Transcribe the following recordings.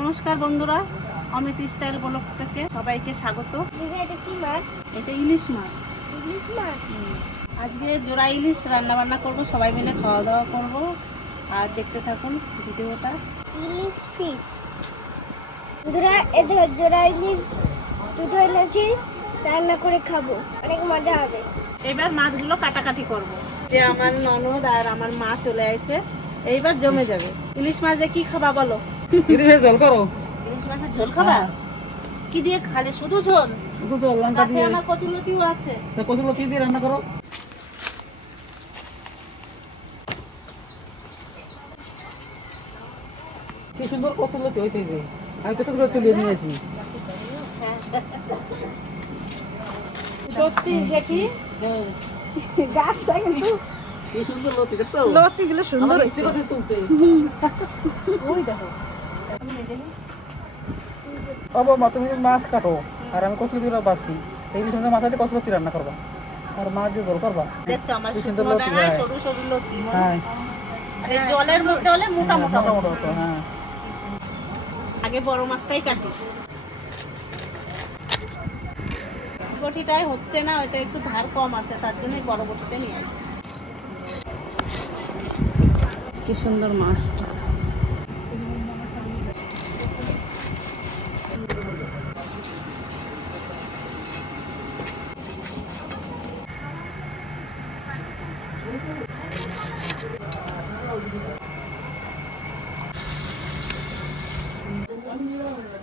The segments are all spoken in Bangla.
নমস্কার বন্ধুরা, অমিত স্টাইল ব্লগ থেকে সবাইকে স্বাগত। এটা কি মাছ? এটা ইলিশ মাছ। ইলিশ মাছ। আজকে জোড়া ইলিশ রান্না বান্না করব, সবাই মিলে খাওয়া দাওয়া করব। আর দেখতে থাকুন ভিডিওটা। ইলিশ ফিশ। বন্ধুরা, এটা জোড়া ইলিশ দুটো এনেছি, রান্না করে খাবো, অনেক মজা হবে। এবার মাছগুলো কাটাকাটি করব। যে আমার ননদ আর আমার মা চলে আসছে, এইবার জমে যাবে। ইলিশ মাছ দিয়ে কি খাবা বলো? ইলিশের ঝোল করো। ইলিশ মাছের ঝোল খাবা? কি দিয়ে খালি? শুধু ঝোল? শুধু তো লঙ্কা আছে, দিয়ে। আমার কচুলতিও আছে। তা কতগুলো কি দিয়ে রান্না করো? কি সুন্দর কচুলতি হয়েছে যে। আমি কতগুলো তুলে নিয়েছি। সত্যি জেঠি, গাছটা কিন্তু কি সুন্দর লতি দেখছো? লতিগুলো সুন্দর হয়েছে। আমাদের তুলতে। ওই দেখো। বাবা মা তুমি মাছ কাটো আর আমি কচুলতিগুলো বাছি। এই সঙ্গে মাছ দিয়ে কচুলতি রান্না করবা। আর মাছ দিয়ে ঝোল করবা। দেখছো আমার কি সুন্দর শুকনো লতি, ডাঙায় হ্যাঁ। সরু সরু লতি। হ্যাঁ। আর এই জলের মধ্যে হলে মোটা মোটা মোটা হবে। মোটা হতো, হ্যাঁ। আগে বড় মাছটাই কাটি। বটিটাই হচ্ছে না, ওইটা একটু ধার কম আছে, তার জন্যই বড় বটিটা নিয়ে আসছি। কি সুন্দর মাছটা।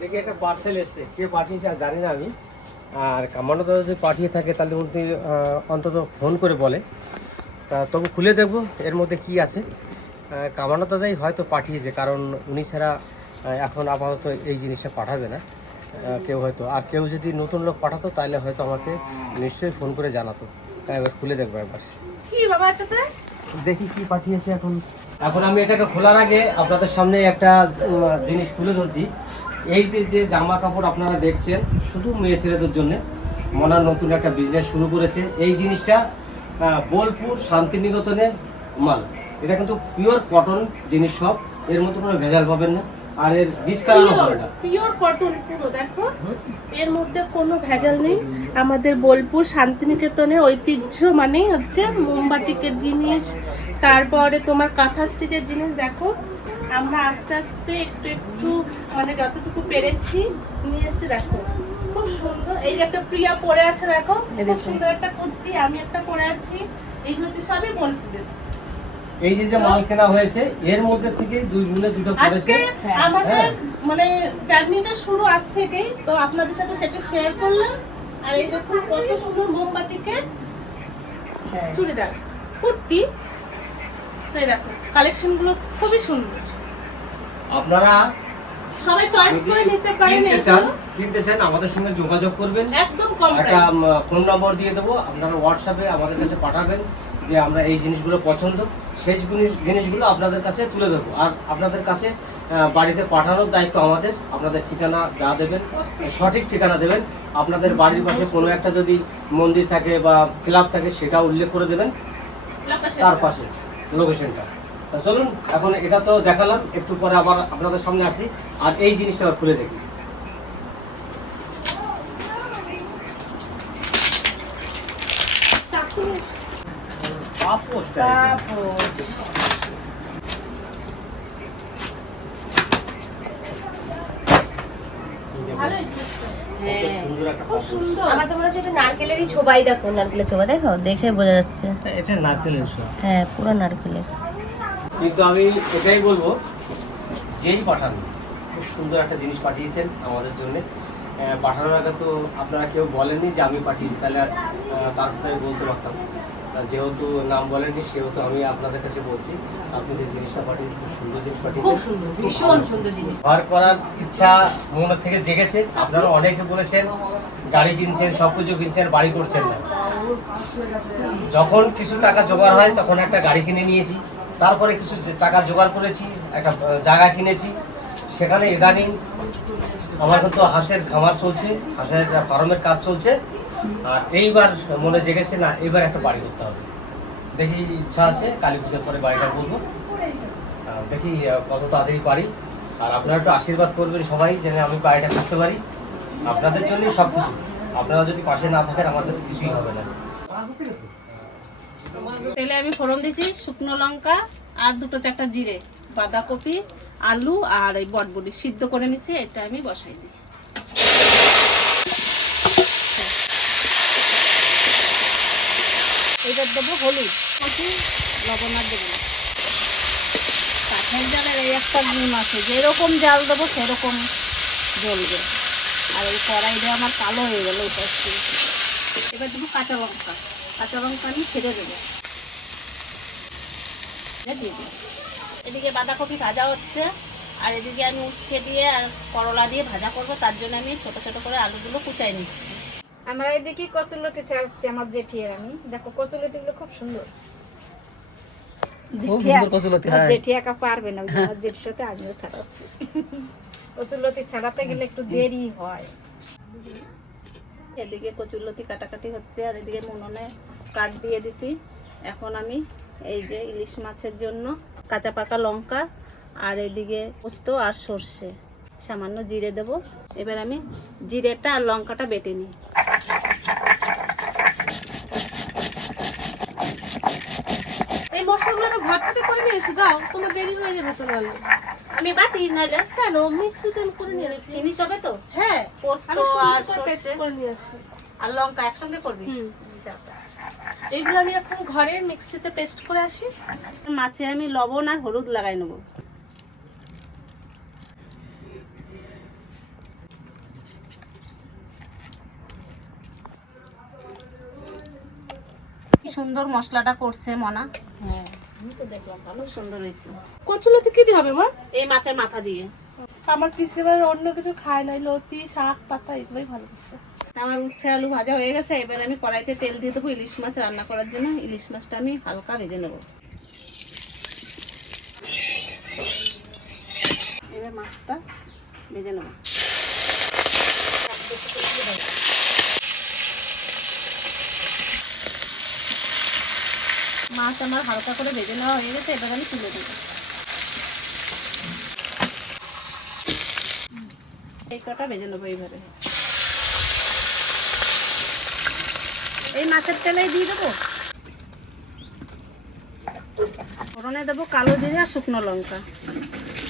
দেখি একটা পার্সেল এসছে, কে পাঠিয়েছে আর জানি না আমি। আর কামানো দাদা যদি পাঠিয়ে থাকে তাহলে উনি অন্তত ফোন করে বলে, তা তবু খুলে দেখবো এর মধ্যে কি আছে। কামানো দাদাই হয়তো পাঠিয়েছে, কারণ উনি ছাড়া এখন আপাতত এই জিনিসটা পাঠাবে না কেউ হয়তো। আর কেউ যদি নতুন লোক পাঠাতো তাহলে হয়তো আমাকে নিশ্চয়ই ফোন করে জানাতো। তাই এবার খুলে দেখবো একবার, কি বাবা এটাতে? দেখি কি পাঠিয়েছে। এখন আমি এটাকে খোলার আগে আপনাদের সামনে একটা জিনিস তুলে ধরছি। এই যে জামা কাপড় আপনারা দেখছেন, শুধু মেয়ে ছেলেদের জন্য মনার নতুন একটা বিজনেস শুরু করেছে। এই জিনিসটা বোলপুর শান্তিনিকেতনের মাল। এটা কিন্তু পিওর কটন জিনিস, সব এর মধ্যে কোনো ভেজাল পাবেন না। আর এর ডিসকালারও হবে না, পিওর কটন পুরো। দেখো এর মধ্যে কোনো ভেজাল নেই। আমাদের বোলপুর শান্তিনিকেতনের ঐতিহ্য মানে হচ্ছে মোমবাটিকের জিনিস, তারপরে তোমার কাঁথা স্টিচের জিনিস। দেখো আমরা আস্তে আস্তে একটু একটু মানে যতটুকু পেরেছি নিয়ে এসেছি। দেখো খুব সুন্দর। এই যে একটা প্রিয়া পরে আছে, দেখো খুব সুন্দর একটা কুর্তি, আমি একটা পরে আছি। এইগুলো হচ্ছে সবই বোলপুরের। এই যে মাল কেনা হয়েছে এর মধ্যে থেকে দুই গুণে দুটো করেছে। আজকে আমাদের মানে জার্নিটা শুরু আজ থেকেই, তো আপনাদের সাথে সেটা শেয়ার করলাম। আর এই দেখুন কত সুন্দর মোমবাটিকের চুড়িদার কুর্তি। তো এই দেখো কালেকশন গুলো খুবই সুন্দর, আপনারা সবাই চয়েস করে নিতে পারেন। কিনতে চান আমাদের সঙ্গে যোগাযোগ করবেন। একদম কম একটা প্রাইস। ফোন নম্বর দিয়ে দেবো, আপনারা হোয়াটসঅ্যাপে আমাদের কাছে পাঠাবেন যে আমরা এই জিনিসগুলো পছন্দ, সেই জিনিসগুলো আপনাদের কাছে তুলে দেবো। আর আপনাদের কাছে বাড়িতে পাঠানোর দায়িত্ব আমাদের। আপনাদের ঠিকানা যা দেবেন সঠিক ঠিকানা দেবেন। আপনাদের বাড়ির পাশে কোনো একটা যদি মন্দির থাকে বা ক্লাব থাকে সেটা উল্লেখ করে দেবেন তার পাশে লোকেশনটা। তা চলুন, এখন এটা তো দেখালাম, একটু পরে আবার আপনাদের সামনে আসি আর এই জিনিসটা আবার খুলে দেখি। আমার তো মনে হচ্ছে এটা নারকেলেরই ছোবাই। দেখো নারকেলের ছোবা, দেখো দেখে বোঝা যাচ্ছে। এটা নারকেলের সব, হ্যাঁ পুরো নারকেলের। কিন্তু আমি এটাই বলবো, যেই পাঠান খুব সুন্দর একটা জিনিস পাঠিয়েছেন আমাদের জন্য। পাঠানোর আগে তো আপনারা কেউ বলেননি যে আমি পাঠিয়েছি, তাহলে তারপরে বলতে পারতাম। যেহেতু নাম বলেননি সেহেতু আমি আপনাদের কাছে বলছি, আপনি যে জিনিসটা পাঠিয়েছেন খুব সুন্দর জিনিস পাঠিয়েছেন, খুব সুন্দর, ভীষণ সুন্দর জিনিস। ব্যবহার করার ইচ্ছা মনের থেকে জেগেছে। আপনারা অনেকে বলেছেন গাড়ি কিনছেন, সব কিছু কিনছেন, বাড়ি করছেন না। যখন কিছু টাকা জোগাড় হয় তখন একটা গাড়ি কিনে নিয়েছি, তারপরে কিছু টাকা জোগাড় করেছি, একটা জায়গা কিনেছি। সেখানে ইদানিং আমার কিন্তু হাঁসের খামার চলছে, হাঁসের ফার্মের কাজ চলছে। আর এইবার মনে জেগেছে না, এবার একটা বাড়ি করতে হবে। দেখি ইচ্ছা আছে কালী পুজোর পরে বাড়িটা করবো। দেখি কত তাড়াতাড়ি পারি। আর আপনারা একটু আশীর্বাদ করবেন সবাই, যেন আমি বাড়িটা করতে পারি। আপনাদের জন্যই সব কিছু। আপনারা যদি পাশে না থাকেন আমাদের তো কিছুই হবে না। তেলে আমি ফোড়ন দিয়েছি শুকনো লঙ্কা আর 2-4টা জিরে, বাঁধাকপি, আলু আর এই বটবটি সিদ্ধ করে নিচ্ছি, এটা আমি বসাই দিই। এবার দেবো হলুদ, লবণ আর দেবো না। কাঠের জালের এই একটা গুণ আছে, যেরকম জাল দেবো সেরকম জ্বলবে। আর এই কড়াইটা আমার কালো হয়ে গেল এটা। এবার দেবো কাঁচা লঙ্কা, কাঁচা লঙ্কা আমি ছেড়ে দেবো। এদিকে বাঁধাকপি ভাজা হচ্ছে, আর এদিকে আমি উচ্ছে দিয়ে আর করলা দিয়ে ভাজা করবো, তার জন্য আমি ছোট ছোট করে আলুগুলো কুচাই নিচ্ছি। আমরা এদিকে কচুরলতি ছাড়ছি আমার জেঠি আর আমি। দেখো কচুরলতিগুলো খুব সুন্দর। খুব সুন্দর কচুরলতি, হ্যাঁ। জেঠি একা পারবে না, আমার জেঠির সাথে আমিও ছাড়াচ্ছি। কচুরলতি ছাড়াতে গেলে একটু দেরি হয়। এদিকে কচুরলতি কাটাকাটি হচ্ছে, আর এদিকে উনুনে কাঠ দিয়ে দিছি। এখন আমি এই যে ইলিশ মাছের জন্য কাঁচা পাকা লঙ্কা আর এদিকে পোস্ত আর সর্ষে, সামান্য জিরে দেব। এবার আমি জিরেটা আর লঙ্কাটা বেটে নিই। এই মশলাগুলো ঘর থেকে করে নিয়ে এসে দাও, তোমার দেরি হয়ে যাবে তো। নাহলে আমি বাটি, নাহলে কেন মিক্সিতে করে নিয়ে আসি। জিনিস হবে তো? হ্যাঁ, পোস্ত আর সর্ষে করে নিয়ে আসি আর লঙ্কা একসঙ্গে করবি। এইগুলো আমি এখন ঘরে মিক্সিতে পেস্ট করে আসি। মাছে আমি লবণ আর হলুদ লাগাই নেব। কি সুন্দর মশলাটা করছে মনা। হ্যাঁ, আমি তো দেখলাম ভালো সুন্দর হয়েছে। কচুলতি কি দিয়ে হবে মা? এই মাছের মাথা দিয়ে। আমার পিসি এবার অন্য কিছু খায় নাই, লতি শাক পাতা এগুলোই ভালোবাসে। আমার উচ্ছে আলু ভাজা হয়ে গেছে। এবার আমি কড়াইতে তেল দিয়ে দেবো ইলিশ মাছ রান্না করার জন্য। ইলিশ মাছটা আমি হালকা ভেজে নেব। এবার মাছটা ভেজে নেব। মাছ আমার হালকা করে ভেজে নেওয়া হয়ে গেছে, এবার আমি তুলে দেবো। এই কটা ভেজে নেবো এইভাবে। এই মাছের তেলেই দিয়ে দেবো। ফোড়নে দেবো কালো জিরে আর শুকনো লঙ্কা।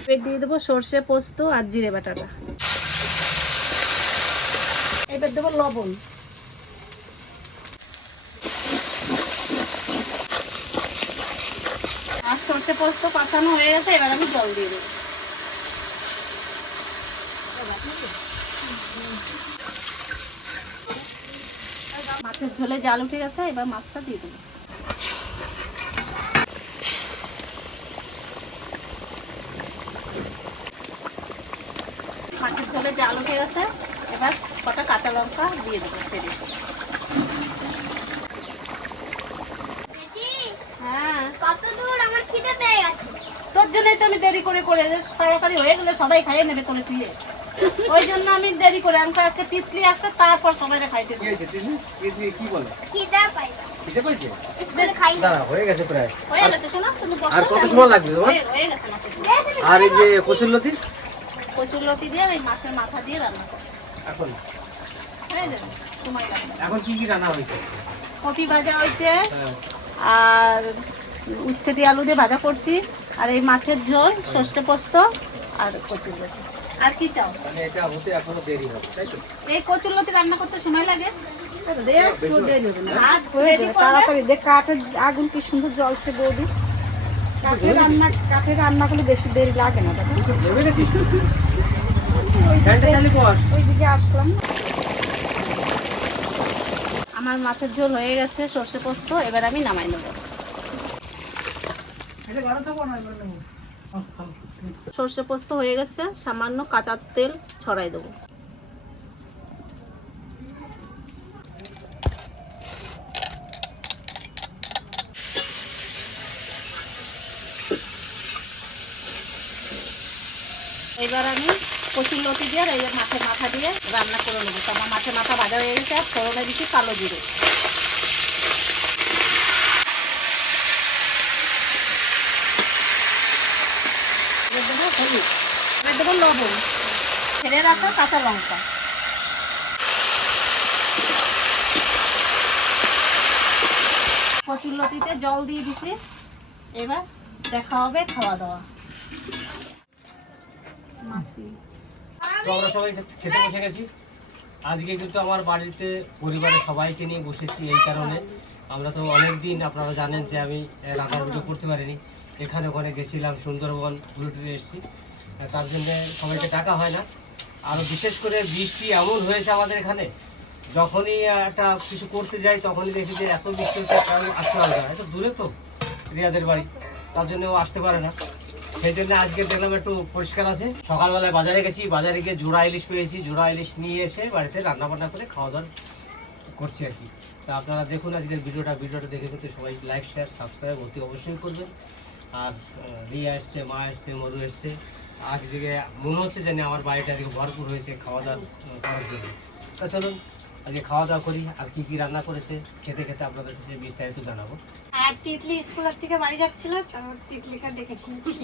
এবার দিয়ে দেবো সর্ষে পোস্ত আর জিরে বাটাটা। এবার দেবো লবণ। আর সর্ষে পোস্ত কষানো হয়ে গেছে, এবার আমি জল দিয়ে দেবো। মাছের ঝোলে জাল উঠে গেছে, এবার মাছটা দিয়ে দেবো। মাছের ঝোলে জাল উঠে গেছে, এবার কটা কাঁচা লঙ্কা দিয়ে দেবো ছেড়ে। হ্যাঁ, কত দূর? আমার খিদে পেয়ে গেছে। তোর জন্যই তো আমি দেরি করে করে তাড়াতাড়ি হয়ে গেলে সবাই খাইয়ে নেবে তোরে তুই। ওই জন্য আমি দেরি করে আমি আজকে তিতলি আসবে, তারপর সবাই খাইতে দেবো। কি বলে? খিদে পাই না। খেতে পাইছে? স্কুলে খাই না। দাঁড়া, হয়ে গেছে প্রায়। হয়ে গেছে শোনো, তুমি বসো। আর কত সময় লাগবে তোমার? হয়ে গেছে মাছের ঝোল। আর এই যে কচুরলতি কচুরলতি দিয়ে ওই মাছের মাথা দিয়ে রান্না করো। এখন হয়ে যাবে, সময় লাগবে। এখন কি কি রান্না হয়েছে? কপি ভাজা হয়েছে, হ্যাঁ। আর উচ্ছে দিয়ে আলু দিয়ে ভাজা করছি, আর এই মাছের ঝোল, সর্ষে পোস্ত আর কচুরলতি। আর কি চাও? মানে এটা হতে এখনো দেরি হবে, তাই তো? এই কচুরলতি রান্না করতে সময় লাগে। আর হয়ে ready যাবে করবে। তাড়াতাড়ি। দেখ কাঠের আগুন কি সুন্দর জ্বলছে বৌদি। কাঠের রান্না করলে বেশি দেরি লাগে না দাদা। ভেবে গেছিস? ফ্যানটা চালিয়ে বস। ওইদিকে আসলাম। আমার মাছের ঝোল হয়ে গেছে, সর্ষে পোস্ত, এবার আমি নামাই নেব। সর্ষে পোস্ত হয়ে গেছে, সামান্য কাঁচা তেল ছড়াই দেবো। এবার আমি কচুরলতি দিয়ে আর এই মাছের মাথা দিয়ে রান্না করে নেবো। তো আমার মাছের মাথা ভাজা হয়ে গেছে, আর ফোড়নে দিচ্ছি কালো জিরে। এবার দেবো হলুদ, এবার লবণ, ছেড়ে রাখা কাঁচা লঙ্কা। কচুরলতিতে জল দিয়ে দিছি, এবার দেখা হবে খাওয়া দাওয়া। তো আমরা সবাই খেতে বসে গেছি। আজকে কিন্তু আমার বাড়িতে পরিবারের সবাইকে নিয়ে বসেছি এই কারণে, আমরা তো অনেক দিন আপনারা জানেন যে আমি রান্নার ভিডিও করতে পারিনি, এখানে ওখানে গেছিলাম, সুন্দরবন ঘুরে টুরে এসেছি, তার জন্য সবাইকে টাকা হয় না। আর বিশেষ করে বৃষ্টি এমন হয়েছে আমাদের এখানে, যখনই একটা কিছু করতে যাই তখনই দেখি যে এত বৃষ্টি হচ্ছে, কারণ আসতে পারে না, এত দূরে তো রিয়াদের বাড়ি, তার জন্য ও আসতে পারে না। সেই জন্য আজকে দেখলাম একটু পরিষ্কার আছে। সকালবেলায় বাজারে গেছি, বাজারে গিয়ে জোড়া ইলিশ পেয়েছি, জোড়া ইলিশ নিয়ে এসে বাড়িতে রান্না বান্না করে খাওয়া দাওয়া করছি আর কি। তা আপনারা দেখুন আজকের ভিডিওটা দেখে কিন্তু সবাই লাইক শেয়ার সাবস্ক্রাইব অতি অবশ্যই করবেন। আর রিয়া এসছে, মা এসছে, মধু এসছে, আজকে মনে হচ্ছে যে আমার বাড়িটা আজকে ভরপুর হয়েছে খাওয়া দাওয়া করার জন্য। তা চলুন আজকে খাওয়া দাওয়া করি, আর কি কি রান্না করেছে খেতে খেতে আপনাদের কাছে বিস্তারিত জানাবো। আর তিতলি স্কুলের থেকে বাড়ি যাচ্ছিল, তারপর তিতলিকে দেখে শুনছি।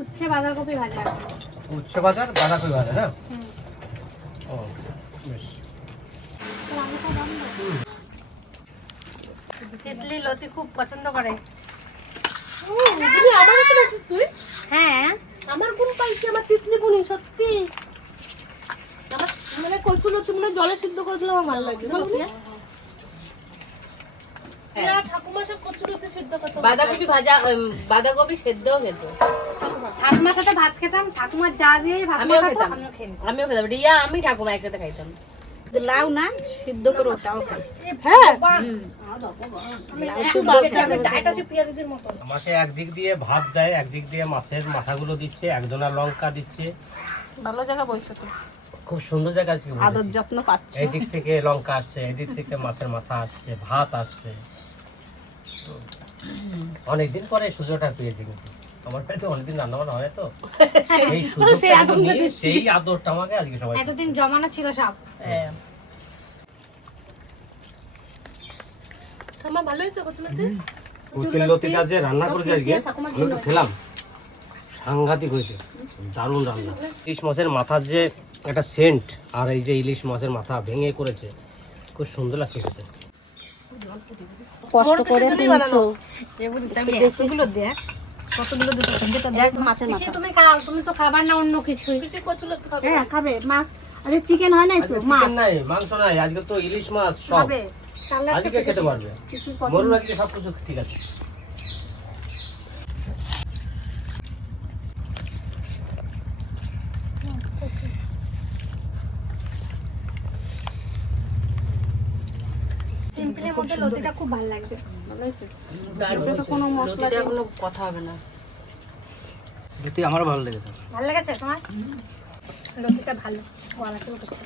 উচ্ছে বাঁধাকপি ভাজা। উচ্ছে বাজার বাঁধাকপি ভাজা না? ও বেশ। তিতলি লতি খুব পছন্দ করে। আবার কি বলছিস তুই? হ্যাঁ, আমার গুণ পাইছি, আমার তিতলি বুনি, সত্যি। আমার মানে কচুরলতি মানে জলে সিদ্ধ করে দিলে আমার ভালো লাগে। ঠাকুমা সব কচুরলতি সিদ্ধ করতে বাঁধাকপি ভাজা, বাঁধাকপি সেদ্ধও খেত। ঠাকুমার সাথে ভাত খেতাম, ঠাকুমার যা দিয়ে ভাত আমিও খেতাম, খেতাম। আমিও খেতাম। আমিও খেতাম, রিয়া আমি ঠাকুমা একসাথে খাইতাম। লাউ না সিদ্ধ করে ওটাও খাই। হ্যাঁ, আমাকে একদিক দিয়ে ভাত দেয়, একদিক দিয়ে মাছের মাথাগুলো দিচ্ছে, একজনা লঙ্কা দিচ্ছে। ভালো জায়গা বলছো তো, খুব সুন্দর জায়গা আজকে বসেছি। আদর যত্ন পাচ্ছে। এই দিক থেকে লঙ্কা আসছে, এই দিক থেকে মাছের মাথা আসছে, ভাত আসছে। অনেকদিন পরে এই সুযোগটা পেয়েছি, কিন্তু আমার বাড়িতে অনেকদিন রান্না বান্না হয় তো, এই সুযোগটা নিয়ে সেই আদরটা আমাকে আজকে সবাই। এতদিন জমানো ছিল সব। হ্যাঁ। ঠাকুমা ভালো হয়েছে কচুরলতি? কচুরলতিটা যে রান্না করেছে আজকে আমি একটু খেলাম, সাংঘাতিক হয়েছে, দারুণ রান্না। ইলিশ মাছের মাথার যে একটা সেন্ট, আর এই যে ইলিশ মাছের মাথা ভেঙে করেছে, খুব সুন্দর লাগছে খেতে। কষ্ট করে তুলছো। বেশিগুলো দেখ, কতগুলো দুটো দেখ মাছের মাথা। তুমি খাও, তুমি তো খাবার না অন্য কিছুই। কচুরলতি খাবে? হ্যাঁ খাবে মাছ, আরে চিকেন হয় নাই তো, আজকে মাছ চিকেন নাই, মাংস নাই, আজকে তো ইলিশ মাছ সব খাবে। আজকে খেতে পারবে। মরুর আজকে সব কিছু ঠিক আছে। সিম্পলের মধ্যে লতিটা খুব ভালো লাগছে। কোনো মশলা দিয়ে কোনো কথা হবে না। লতি আমারও ভালো লেগেছে। ভালো লেগেছে তোমার? লতিটা ভালো, কোয়ালিটিও করছে।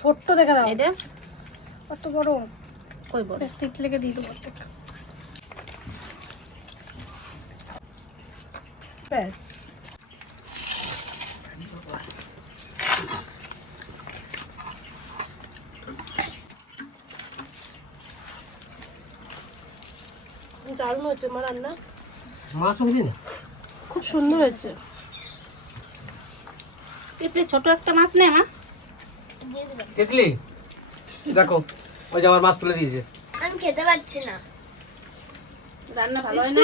ছোট্ট দেখে দাও। এটা কত বড়, কই বল? স্টিক লেগে দিয়ে দেবো। ব্যাস। দারুণ হয়েছে আমার রান্না, মাছ হয়েছে না? খুব সুন্দর হয়েছে। একটু ছোট একটা মাছ নে মা। দেখলি দেখো, ওই যে আমার মাছ তুলে দিয়েছে। আমি খেতে পারছি না, রান্না ভালো হয় না।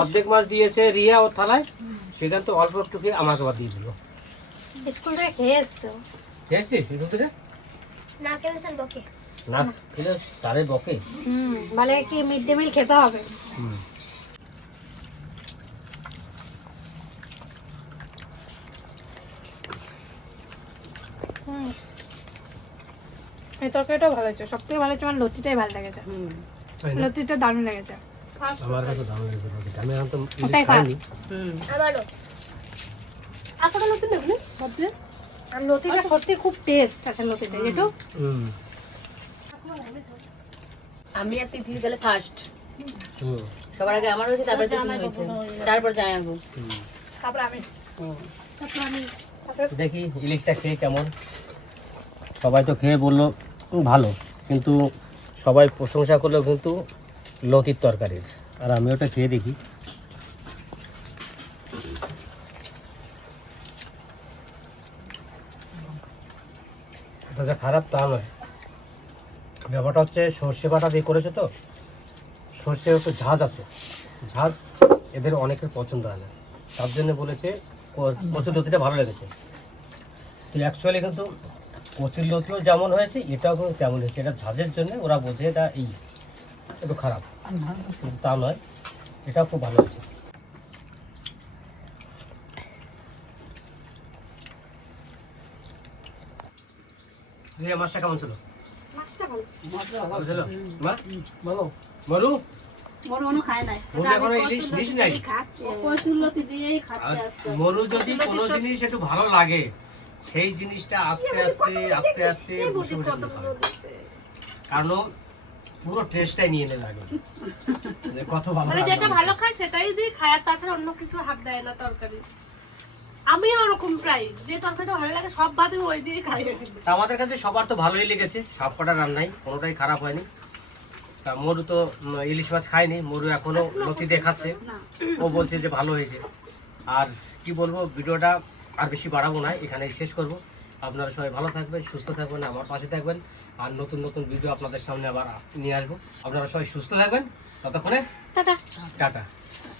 অর্ধেক মাছ দিয়েছে রিয়া ওর থালায়, সেখান তো অল্প একটু খেয়ে আমাকে আবার দিয়ে দিল। স্কুল থেকে খেয়ে এসছো? খেয়েছিস স্কুল থেকে? না খেলে স্যার বকে। না খেলে তারে বকে। বলে কি মিড ডে মিল খেতে হবে। এই তরকারিটাও ভালো হয়েছে, সব থেকে ভালো হচ্ছে আমার লতিটাই ভালো লেগেছে। লতিটা দারুণ লেগেছে। আমার কাছে দাম লেগেছে লতিটা। আমি এখন তো ইলিশ ওটাই খাইনি। আমারও আঁকাটা নতুন দেখলি ভাবলে আর লতিটা সত্যি খুব টেস্ট আছে লতিটা, যেটু হুম আমি আর তিতলি তাহলে ফার্স্ট, হুম সবার আগে আমার হয়েছে, তারপর তিতলি হয়েছে, তারপর যাই আগু। তারপর আমি দেখি ইলিশটা খেয়ে কেমন। সবাই তো খেয়ে বললো ভালো, কিন্তু সবাই প্রশংসা করলেও কিন্তু লতির তরকারির। আর আমি ওটা খেয়ে দেখি। এটা যে খারাপ তা নয়, ব্যাপারটা হচ্ছে সর্ষে বাটা দিয়ে করেছে তো, সর্ষে একটু ঝাঁজ আছে, ঝাঁজ এদের অনেকের পছন্দ হয় না, তার জন্য বলেছে কচুর লতিটা ভালো লেগেছে। তো অ্যাকচুয়ালি কিন্তু কচুর লতিও যেমন হয়েছে এটাও কিন্তু তেমন হয়েছে, এটা ঝাঁজের জন্য ওরা বোঝে এটা এই একটু খারাপ, কিন্তু তা নয়, এটাও খুব ভালো হয়েছে। মাছটা কেমন ছিল? ভালো ছিল? মা? মরু? মরু খায় নাই, মরু এখনো ইলিশ নিস নাই? কচুরলতি দিয়েই আর খাচ্ছে আজকে। মরু যদি কোনো জিনিস একটু ভালো লাগে সেই জিনিসটা আস্তে আস্তে আস্তে আস্তে বসে বসে খেতে হবে। কারণ ও পুরো টেস্টটাই নিয়ে নেবে আগে, যে কত ভালো মানে রান্না যেটা হয়েছে। ভালো খায় সেটাই দিয়ে খায়, আর তাছাড়া অন্য কিছু হাত দেয় না তরকারি। আমি ওরকম প্রায় যে তরকারিটা ভালো লাগে সব ভাজি ওই দিয়ে খাই। তা আমাদের কাছে সবার তো ভালোই লেগেছে, সব কটা রান্নাই কোনোটাই খারাপ হয়নি। তা মরু তো ইলিশ মাছ খায়নি, মরু এখনো লতি দিয়ে খাচ্ছে, ও বলছে যে ভালো হয়েছে। আর কি বলবো, ভিডিওটা আর বেশি বাড়াবো না, এখানেই শেষ করব। আপনারা সবাই ভালো থাকবেন, সুস্থ থাকবেন, আমার পাশে থাকবেন, আর নতুন নতুন ভিডিও আপনাদের সামনে আবার নিয়ে আসবো। আপনারা সবাই সুস্থ থাকবেন, ততক্ষণে টাটা। টাটা।